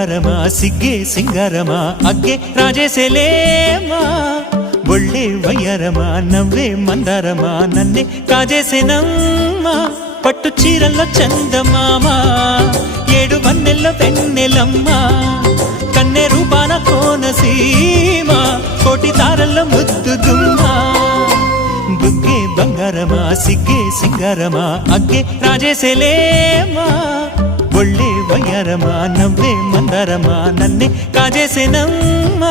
బంగారమా సిగ్గే సింగారమా అగ్గే రాజేసేలేమా ఒళ్ళే వయ్యారమా నవ్వే మందారమా నన్నే కాజేసేనమ్మా పట్టు చీరల్లో చందమామా ఏడు వన్నెల్లో వెన్నెలమ్మా కన్నె రూపాన కోనసీమ కోటి తారల్లో ముద్దుదుమ్మా బుగ్గే బంగారమా సిగ్గే సింగారమా అగ్గే రాజేసేలేమా ఒళ్ళే వయ్యారమా నవ్వే మందారమా నన్నే కాజేసేనమ్మా